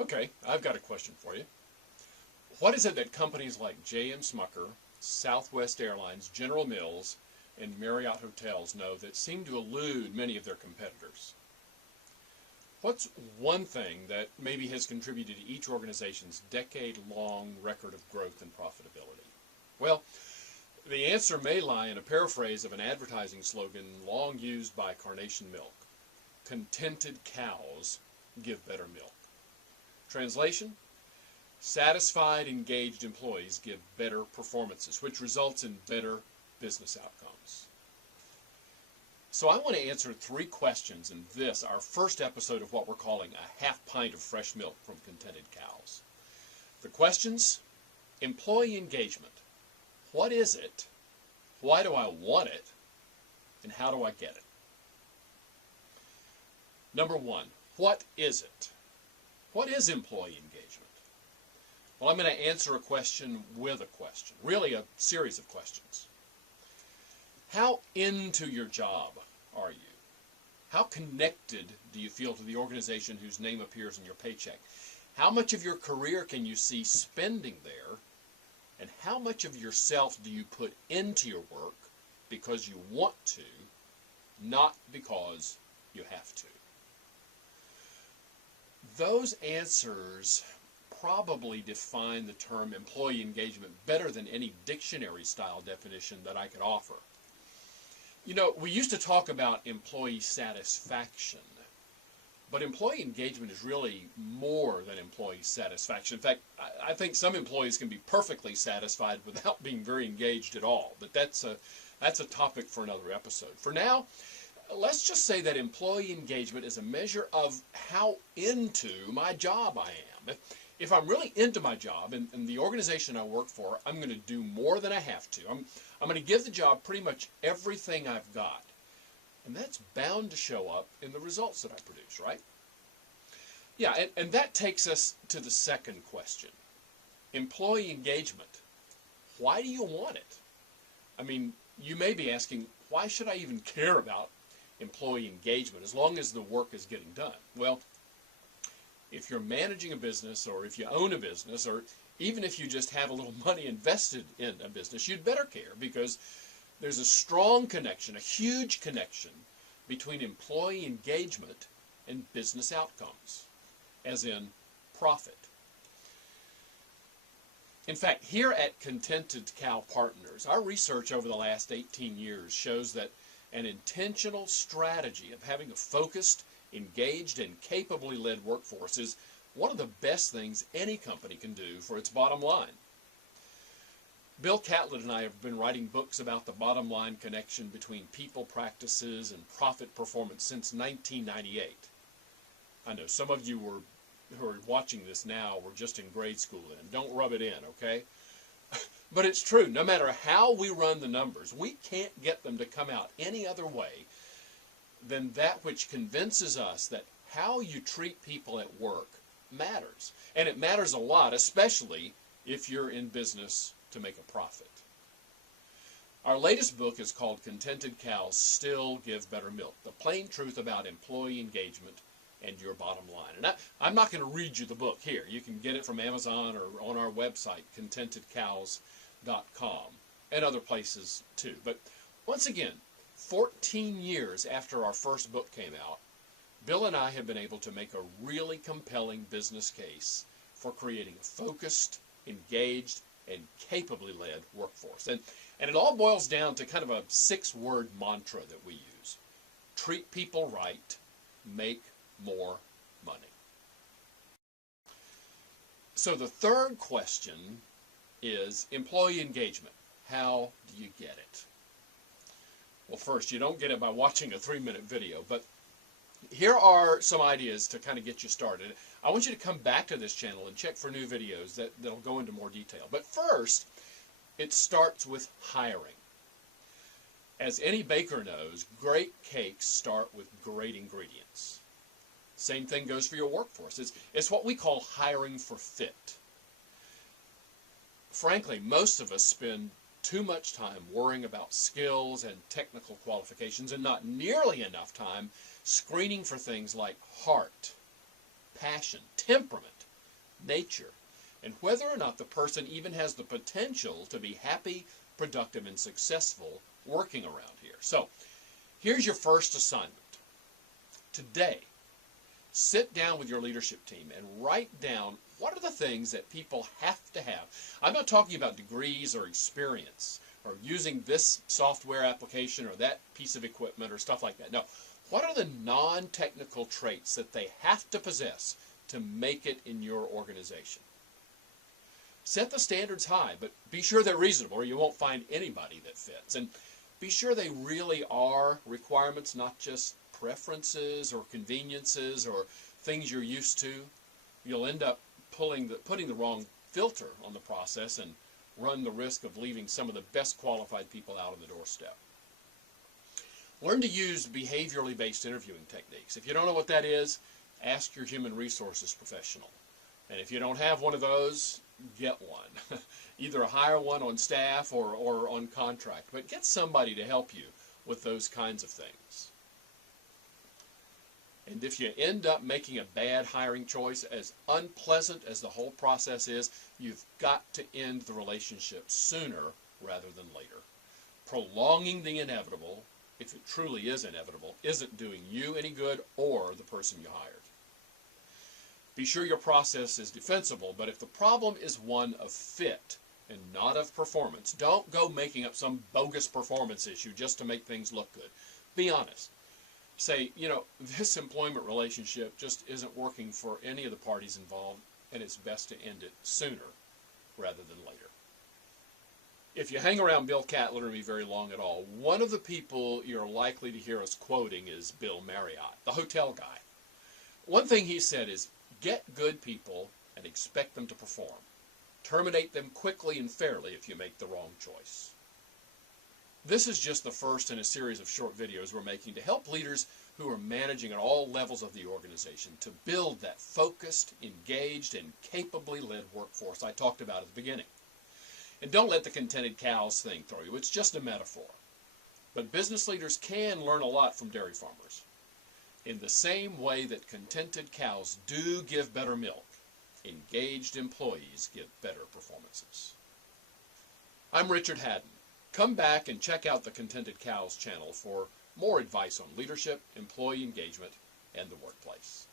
Okay, I've got a question for you. What is it that companies like J.M. Smucker, Southwest Airlines, General Mills, and Marriott Hotels know that seem to elude many of their competitors? What's one thing that maybe has contributed to each organization's decade-long record of growth and profitability? Well, the answer may lie in a paraphrase of an advertising slogan long used by Carnation Milk. Contented cows give better milk. Translation? Satisfied, engaged employees give better performances, which results in better business outcomes. So I want to answer 3 questions in this, our first episode of what we're calling a half pint of fresh milk from contented cows. The questions: employee engagement. What is it? Why do I want it? And how do I get it? Number 1, what is it? What is employee engagement? Well, I'm going to answer a question with a question, really a series of questions. How into your job are you? How connected do you feel to the organization whose name appears in your paycheck? How much of your career can you see spending there? And how much of yourself do you put into your work because you want to, not because you have to? Those answers probably define the term employee engagement better than any dictionary-style definition that I could offer. You know, we used to talk about employee satisfaction, but employee engagement is really more than employee satisfaction. In fact, I think some employees can be perfectly satisfied without being very engaged at all, but that's a topic for another episode. For now, let's just say that employee engagement is a measure of how into my job I am. If I'm really into my job and the organization I work for, I'm going to do more than I have to. I'm going to give the job pretty much everything I've got. And that's bound to show up in the results that I produce, right? Yeah, and that takes us to the second question. Employee engagement. Why do you want it? I mean, you may be asking, why should I even care about employee engagement as long as the work is getting done? Well, if you're managing a business, or if you own a business, or even if you just have a little money invested in a business, you'd better care, because there's a strong connection, a huge connection, between employee engagement and business outcomes, as in profit. In fact, here at Contented Cow Partners, our research over the last 18 years shows that an intentional strategy of having a focused, engaged, and capably led workforce is one of the best things any company can do for its bottom line. Bill Catlett and I have been writing books about the bottom line connection between people practices and profit performance since 1998. I know some of you who are watching this now were just in grade school then. Don't rub it in, okay? But it's true. No matter how we run the numbers, we can't get them to come out any other way than that which convinces us that how you treat people at work matters. And it matters a lot, especially if you're in business to make a profit. Our latest book is called Contented Cows Still Give Better Milk, the plain truth about employee engagement and your bottom line. And I'm not going to read you the book here. You can get it from Amazon or on our website, contentedcows.com, and other places too. But once again, 14 years after our first book came out, Bill and I have been able to make a really compelling business case for creating a focused, engaged, and capably led workforce. And it all boils down to kind of a 6-word mantra that we use. Treat people right, make more money. So the third question is employee engagement. How do you get it? Well, first, you don't get it by watching a 3-minute video, but here are some ideas to kind of get you started. I want you to come back to this channel and check for new videos that'll go into more detail. But first, it starts with hiring. As any baker knows, great cakes start with great ingredients. Same thing goes for your workforce. It's what we call hiring for fit. Frankly, most of us spend too much time worrying about skills and technical qualifications and not nearly enough time screening for things like heart, passion, temperament, nature, and whether or not the person even has the potential to be happy, productive, and successful working around here. So, here's your first assignment. Today, sit down with your leadership team and write down what are the things that people have to have. I'm not talking about degrees or experience or using this software application or that piece of equipment or stuff like that. No. What are the non-technical traits that they have to possess to make it in your organization? Set the standards high, but be sure they're reasonable or you won't find anybody that fits. And be sure they really are requirements, not just preferences or conveniences or things you're used to. You'll end up putting the wrong filter on the process and run the risk of leaving some of the best qualified people out on the doorstep. Learn to use behaviorally based interviewing techniques. If you don't know what that is, ask your human resources professional. And if you don't have one of those, get one. Either hire one on staff or on contract, but get somebody to help you with those kinds of things. And if you end up making a bad hiring choice, as unpleasant as the whole process is, you've got to end the relationship sooner rather than later. Prolonging the inevitable, if it truly is inevitable, isn't doing you any good or the person you hired. Be sure your process is defensible, but if the problem is one of fit and not of performance, don't go making up some bogus performance issue just to make things look good. Be honest. Say, this employment relationship just isn't working for any of the parties involved, and it's best to end it sooner rather than later. If you hang around Bill Catlett or me very long at all, one of the people you're likely to hear us quoting is Bill Marriott, the hotel guy. One thing he said is, get good people and expect them to perform. Terminate them quickly and fairly if you make the wrong choice. This is just the first in a series of short videos we're making to help leaders who are managing at all levels of the organization to build that focused, engaged, and capably led workforce I talked about at the beginning. And don't let the contented cows thing throw you. It's just a metaphor. But business leaders can learn a lot from dairy farmers. In the same way that contented cows do give better milk, engaged employees give better performances. I'm Richard Hadden. Come back and check out the Contented Cows channel for more advice on leadership, employee engagement, and the workplace.